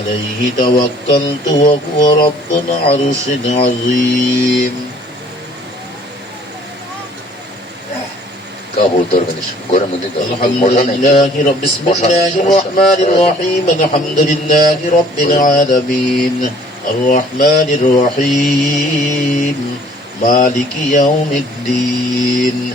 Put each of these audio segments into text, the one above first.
عليه توكلت وهو رب العرش العظيم الحمد لله رب بسم الله الرحمن الرحيم الحمد لله رب العالمين الرحمن الرحيم مالك يوم الدين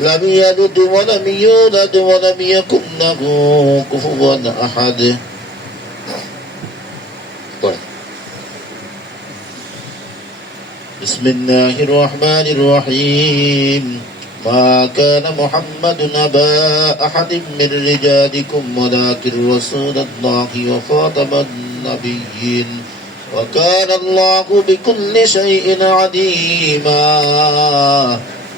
لم يلد ولم يولد ولم يكن له كفوا أحد. পড়ে। بسم الله الرحمن الرحيم. ما كان محمد أبا أحد من رجالكم ولكن رسول الله وخاتم النبيين. وكان الله بكل شيء عليما.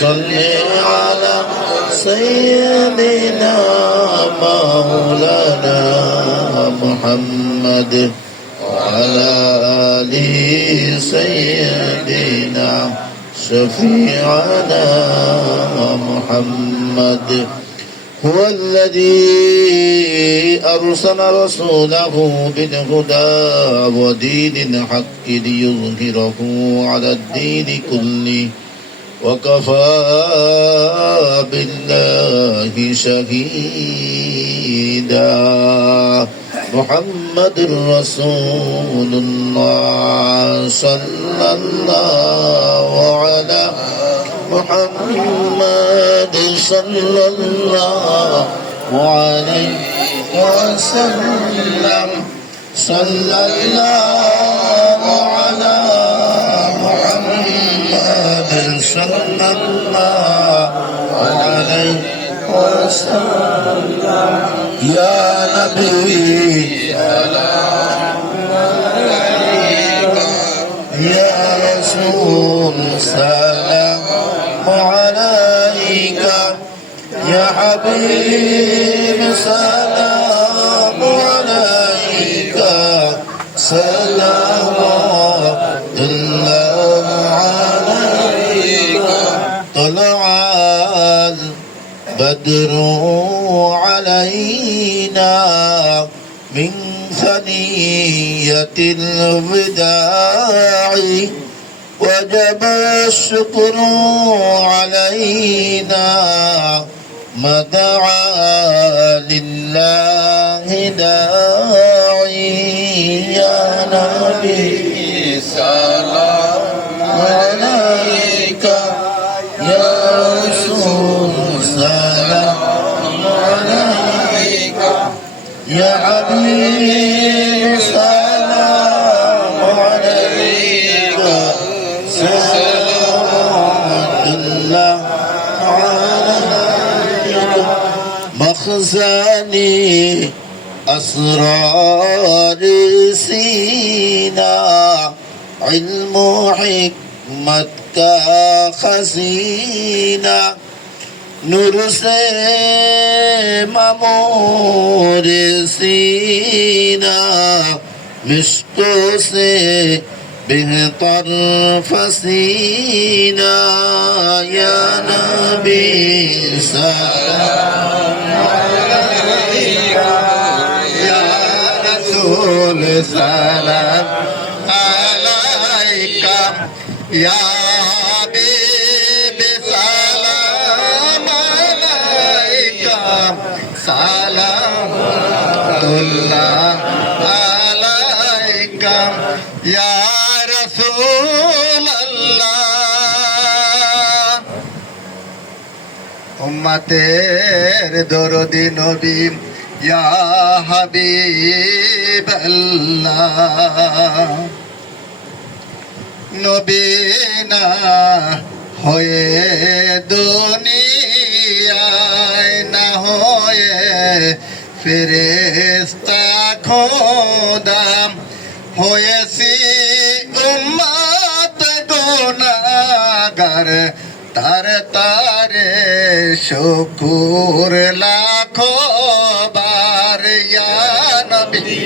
صل على سيدنا مولانا محمد وعلى آل سيدنا شفيعنا محمد. هو الذي أرسل رسوله بالهدى ودين الحق ليظهره على الدين كله. وكفى بالله شهيدا. محمد رسول الله صلى الله على محمد صلى الله عليه وسلم. صلى الله الله عليه وسلم. يا نبي يا رسول سلام عليك. يا حبيب سلام. البدر علينا من ثنية الوداع. وجب الشكر علينا ما دعا لله داعي يا نبي سلام مخزن أسرار سينا. علم حكمت کا خزینہ نور سے ممور سینہ مشکو سے بہتر فسینہ یا نبی سلام. سلام علیکہ یا উম্মাতের দরদি নবী, ইয়া হাবিব আল্লাহ নবী না হয়ে দুনিয়ায়, না হয়ে ফেরেস্তা খোদাম। হয়েছি উম্মাত গুনাগার তার তারে শুকুর লাখো বার নবী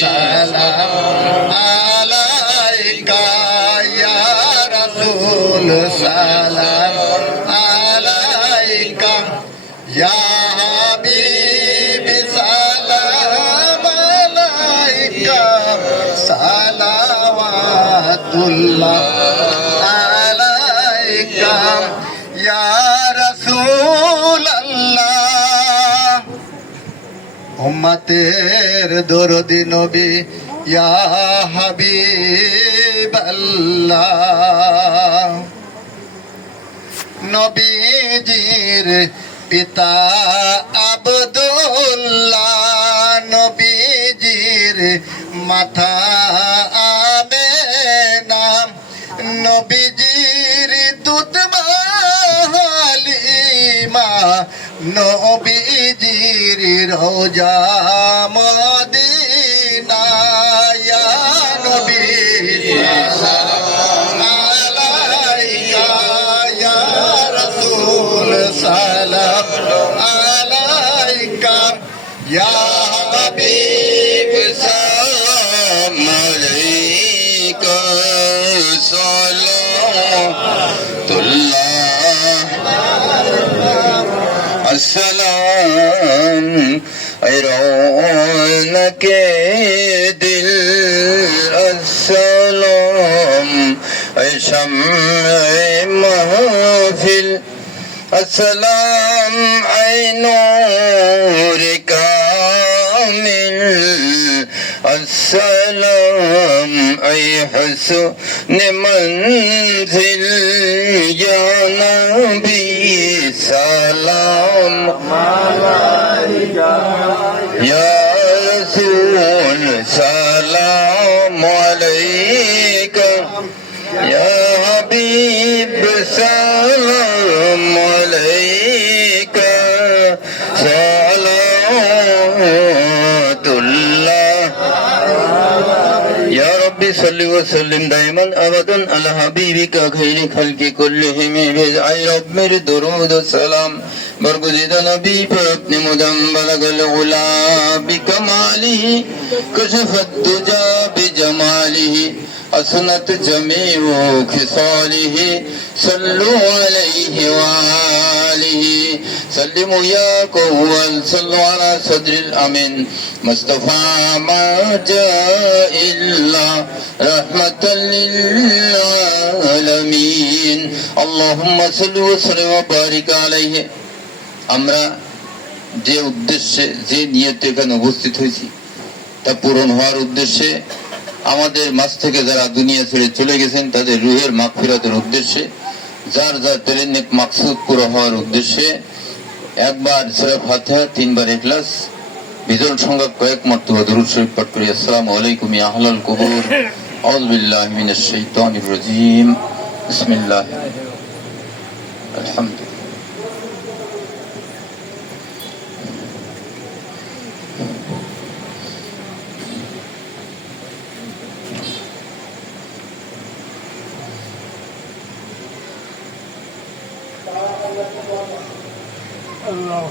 সালাম আলাইকা ইয়া রাসূল সালাম। উম্মতের দরদি নবী, ইয়া হাবিব আল্লাহ নবীজির পিতা আবদুল্লাহ, নবীজির মাথা আবে নাম নবীজির দুধ হালিমা নবীজির রোজা মদিনা নবী রাসূল সালাম আলাইকা। ইয়া رونق دل السلام شمع محفل السلام عين نور كامل السلام أي حسن منزل يا نبي سلام يا يا ربي صل وسلم دائما ابدا على حبيبك خير خلق كلهم بدعي رب درود السلام برگزید نبی پر اپنے مدم بلغ الغلا بکماله کشف الدجا بجماله حسنت جميع خصاله صلوا عليه وآله سلموا يا قوال صلوا على صدر الأمين مصطفى ما جاء إلا رحمة للعالمين اللهم صل وسلم وبارك عليه আমরা যে উদ্দেশ্যে যে নিয়তে এখানে উপস্থিত হয়েছি তা পূরণ হওয়ার উদ্দেশ্যে আমাদের মাঝ থেকে যারা দুনিয়া ছেড়ে চলে গেছেন তাদের রুহের মাগফিরাতের উদ্দেশ্যে যার যার তেলের নেক মাকসুদ পুরো হওয়ার উদ্দেশ্যে একবার সুরা ফাতিহা, তিনবার ইখলাস বিজল সংখ্যা কয়েক মর্তবা দরুদ শরীফ পাঠ করি। আসসালামু আলাইকুম ইয়া আহলাল কুবুর। আউযু বিল্লাহি মিনাশ শাইতানির রাজিম। বিসমিল্লাহ আলহামদুলিল্লাহ। আল্লাহ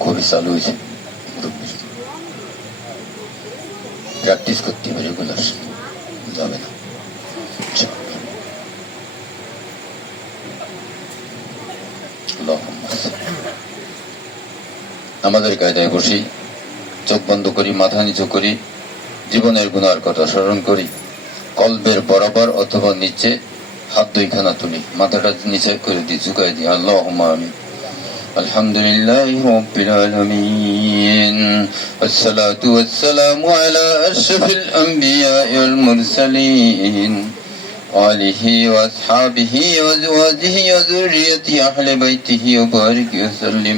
কবে চালু হয়েছে প্র্যাকটিস করতে হবে রেগুলার যাবে আমাদের কায়দায় বসি চোখ বন্ধ করি মাথা নিচু করি জীবনের গুণার কথা স্মরণ করি কলবের বরাবর অথবা নিচে হাত দুইখানা তুলি মাথাটা নিচে করে দিই ঝুঁকাই দিই আল্লাহ আমি الحمد لله رب العالمين والصلاة والسلام على أشرف الأنبياء والمرسلين وآله وأصحابه وأزواجه وذريته أهل بيته وبارك وسلم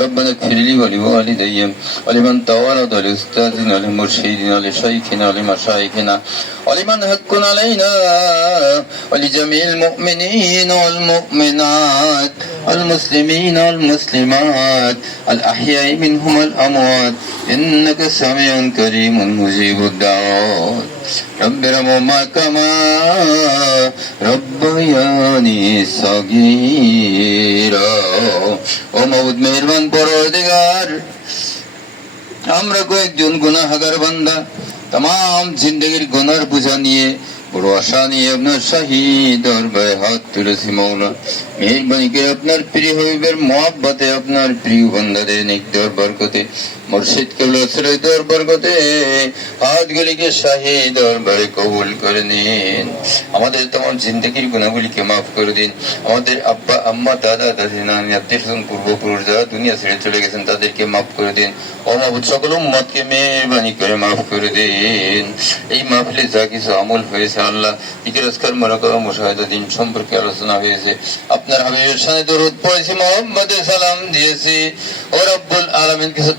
ربنا اغفر لي ولوالدي ولمن تولد لأستاذنا لمرشدنا لشيخنا لمشايخنا ولمن حق علينا ولجميع المؤمنين والمؤمنات المسلمين والمسلمات الأحياء منهم والأموات إنك سميع كريم مجيب الدعوات رب ارحمهما كما ربياني صغيرا আমরা কয়েকজন বান্দা তাম জিন্দগির নিয়ে, বড় আশা নিয়ে আপনার শাহী দরবারে হাত তুলেছি মৌলা মেহরবানি করে আপনার প্রিয় হবিবের মহাব্বতে আপনার প্রিয় বান্দাদের নিক দরবার কতে মুর্শিদ কেবল আশ্রয় দরবার কতে হাতগুলিকে শাহী দরবারে কবুল করে নিন। আমাদের তোমার জিন্দগির গুণাগুলিকে মাফ করে দিন। আমাদের আব্বা, আম্মা, দাদা, দাদি, নানি, আত্মীয় পূর্বপুরুষ যারা দুনিয়া ছেড়ে চলে গেছেন, তাদেরকে মাফ করে দিন। অমাবুদ সকল উম্মতকে মেহরবানি করে মাফ করে দিন। এই মাহফিলে যা কিছু আমল হয়েছে আল্লাহ ইতিরাজকার মরাকর মুশাহিদা দিন সম্পর্কে আলোচনা হয়েছে। আপনার হাবিবের সাথে দরুদ পড়েছি মোহাম্মদে সালাম দিয়েছি। ও রব্বুল আলমিন কিছু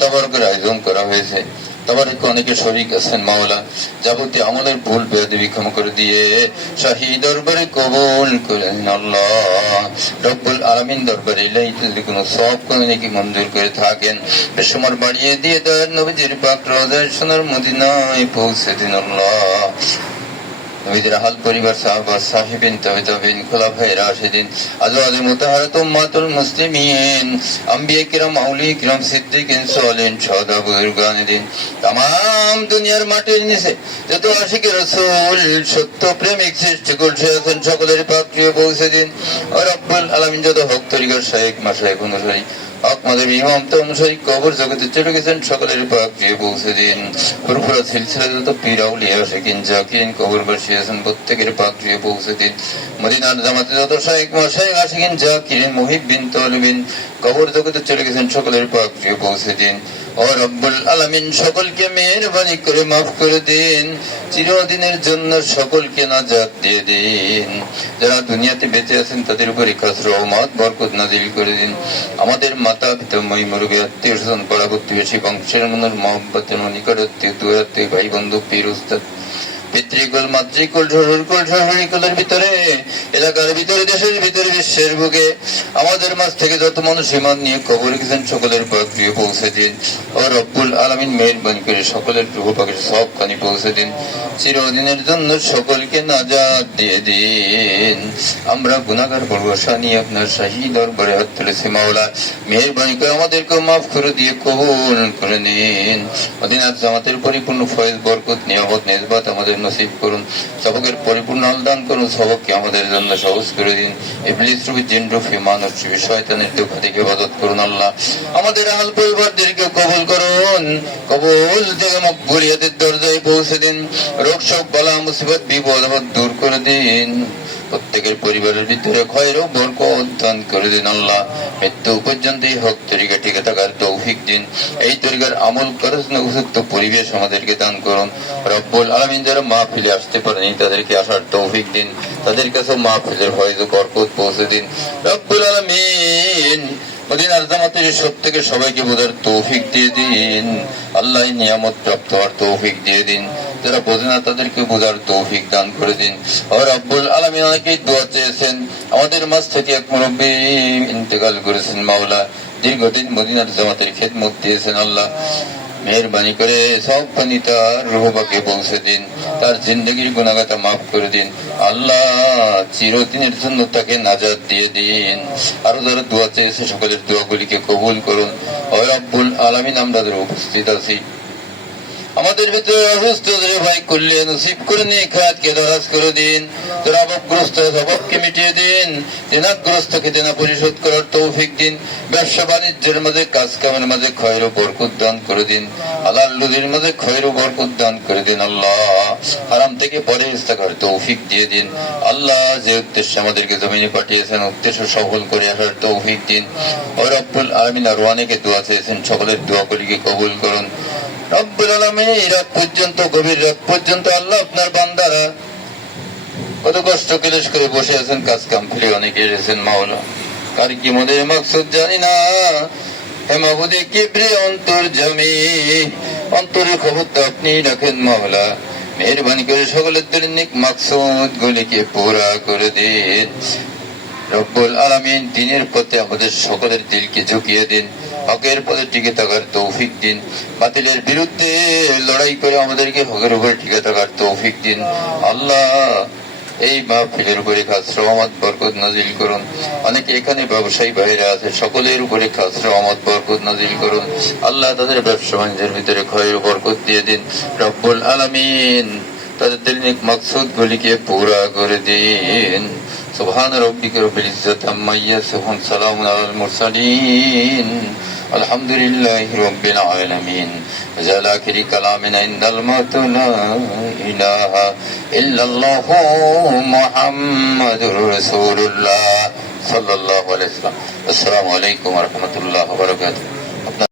তবরকের আয়োজন করা হয়েছে। তাবারকে অনেকে শরিক আছেন, মাওলা। যাবতীয় আমলের ভুল, বেয়াদবি ক্ষমা করে দিয়ে শাহী দরবারে কবুল করে নিন আল্লাহ। রব্বুল আলামিন দরবারে ইলাহি যদি কোনো সব কোনো নাকি মঞ্জুর করে থাকেন, বেসমর বাড়িয়ে দিয়ে দয়ার নবীজির পাক রোজার সোনার মদিনায় পৌঁছে দিন আল্লাহ। নবীদের হাল পরিবার, সাহাবা, সাহিবিন মুতাহারাত উম্মাতুল মুসলিমিন। আম্বিয়া কিরাম কিরাম, সিদ্দিকিন সদা বুজুর্গানিদিন। তাম দুনিয়ার মাটির নিচে যত আশিক রাসূল, সত্য প্রেমিক সৃষ্টি করছে আছেন সকলের পাক প্রিয় পৌঁছে দিন। ও রব্বুল আলামিন যত হক তরিকার শায়েখ মাশায়েখ অনুসারী আপনাদের ইমাম অনুসারী কবর জগতে চলে গেছেন সকলের পাক পৌঁছে দিন ফুরফুরা সিলসিলা যত পীরাউলিয়া শেখিন জাকিন কবর বসিয়েছেন প্রত্যেকের পাক পৌঁছে দিন মদিনার জামাতে যত শাহেক মাশায়েখ আশিকিন জাকিরিন মুহিব্বিন তলবিন কবর জগতে চলে গেছেন সকলের পাক পৌঁছে দিন ও রব্বুল আলামিন সকলকে মেহরবানি করে মাফ করে দিন। চিরদিনের জন্য সকলকে নাজাত দিয়ে দিন। যারা দুনিয়াতে বেঁচে আছেন, তাদের উপরে খাস রহমত বরকত নাজিল করে দিন। আমাদের মাতা পিতা মই মুরুগে আত্মীয় স্বজন পাড়া প্রতিবেশী বংশের মনের মহব্বতের নিকট আত্মীয়, দূর আত্মীয়, ভাই বন্ধু, পীর, উস্তাদ পিতৃকুল, মাতৃকুল, শ্বশুরকুল শাশুড়িকুলের ভিতরে, এলাকার ভিতরে, দেশের ভিতরে, বিশ্বের বুকে। আমাদের মাঝ থেকে যত মানুষ ইমান নিয়ে কবর গেছেন, সকলের পাক প্রিয় পৌঁছে দিন। ও রব্বুল আলমিন মেহরবানি করে সকলের প্রভু পাকের সব খানি পৌঁছে দিন। চিরদিনের জন্য সকলকে নাজাদ দিয়ে দিন। আমরা গুনাগার ভরসা নিয়ে আপনার শাহী দরবারে হাত তুলেছি, মাওলা। মেহরবানি করে আমাদেরকে মাফ করে দিয়ে কবুল করে নিন। অধীনাথ জামাতের পরিপূর্ণ ফয়েজ, বরকত, নিয়ামত, নেজবাত আমাদের নসিব করুন। সবকের পরিপূর্ণ আলদান করুন। সবককে আমাদের জন্য সহজ করে দিন। ইবলিস জিন মানুষ শয়তানের দুঃখ থেকে করুন আল্লাহ। আমাদের পরিবারদেরকে কবুল করুন। কবুল থেকে মকবুলিয়াতের দরজায় পৌঁছে দিন। রোগ সব গলা মুসিবত, বিপদ দূর করে দিন। প্রত্যেকের পরিবারের ভিতরে ও বরকত দান করে দিন আল্লাহ। মৃত্যু পর্যন্ত হক, তরিকা টিকে থাকার তৌফিক দিন। এই তরিকার আমল করার উপযুক্ত পরিবেশ আমাদেরকে দান করুন। রব্বুল আলমিন যারা মা ফিলে আসতে পারেনি, তাদেরকে আসার তৌফিক দিন। তাদের কাছে মা ফিলের হয়তো বরকত পৌঁছে দিন। রব্বুল আলমিন মদিনার জামাতের সব থেকে সবাইকে বোঝার তৌফিক দিয়ে দিন। আল্লাহ নিয়ামত প্রাপ্ত হওয়ার তৌফিক দিয়ে দিন। যারা বোঝে না, তাদেরকে বোঝার তৌফিক দান করে দিন। আর আব্বুল আলমিন অনেকেই দোয়া চেয়েছেন, আমাদের মাঝ থেকে এক মুরব্বী ইন্তেকাল করেছেন মাওলা। দীর্ঘদিন মদিনার জামাতের খেদমত দিয়েছেন আল্লাহ। মেহরবানি করে সব পানি তার রুহবাকে পৌঁছে দিন। তার জিন্দগির গুণাগাতা মাফ করে দিন। আল্লাহ চিরদিনের জন্য তাকে নাজাদ দিয়ে দিন। আরও যারা দোয়া চেয়েছে, সকলের দোয়াগুলিকে কবুল করুন। ও রব্বুল আলামিন, আমরা উপস্থিত আছি আমাদের ভিতরে অসুস্থ ধরে ভাই করলে, নসিব করে নিয়ে খাতকে দরাজ করে দিন। যারা অভাবগ্রস্ত অভাবকে মিটিয়ে দিন। দেনাগ্রস্তকে দেনা পরিশোধ করার তৌফিক দিন। ব্যবসা বাণিজ্যের মাঝে কাজ কামের মাঝে ক্ষয়ের বরকত দান করে দিন। আল্লাহ লুদির মাঝে ক্ষয়ের বরকত দান করে দিন আল্লাহ। হারাম থেকে পরে থাকার তৌফিক দিয়ে দিন। আল্লাহ যে উদ্দেশ্যে আমাদেরকে জমিনে পাঠিয়েছেন, উদ্দেশ্য সফল করে আসার তৌফিক দিন। ও রব্বুল আলমিন আরও অনেকে দোয়া চেয়েছেন, সকলের দোয়া কলিকে কবুল করুন। রব্বুল আলমিন রাত পর্যন্ত, গভীর রাত পর্যন্ত আল্লাহ আপনার বান্দারা কত কষ্ট ক্লেশ করে বসে আছেন, কাজ কাম ফেলে অনেকে এসেছেন মাওলা। কার কি মনের মাকসুদ জানি না। হে মাহবুদে কিবরে অন্তর জমি অন্তরের খবর তো আপনি রাখেন মাওলা। মেহরবানি করে সকলের দৈনিক মাকসুদ গুলিকে পুরা করে দিন। রব্বুল আলামিন দিনের পথে আমাদের সকলের দিলকে ঝুঁকিয়ে দিন। হকের পথে টিকে থাকার তৌফিক দিন। বাতিলের বিরুদ্ধে লড়াই করে আমাদেরকে হকের উপরে টিকে থাকার তৌফিক দিন। আল্লাহ, এই মাহফিলের উপরে খাস রহমত, বরকত নাজিল করুন। অনেকে এখানে ব্যবসায়ী বাইরে আছে, সকলের উপরে খাস রহমত, বরকত নাজিল করুন। আল্লাহ তাদের ব্যবসা বাণিজ্যের ভিতরে ক্ষয়ের বরকত দিয়ে দিন। রব্বুল আলমিন তাদের দৈনিক মকসুদ গুলিকে পুরা করে দিন। সুবহান রব্বিকে রব্বিল ইজ্জত আম্মা ইয়াসিফুন, সালামুন আলাল মুরসালিন। الحمد لله رب العالمين. وجعل آخر كلامنا عند الموت لا إله إلا الله محمد رسول الله صلى الله عليه وسلم. السلام عليكم ورحمة الله وبركاته.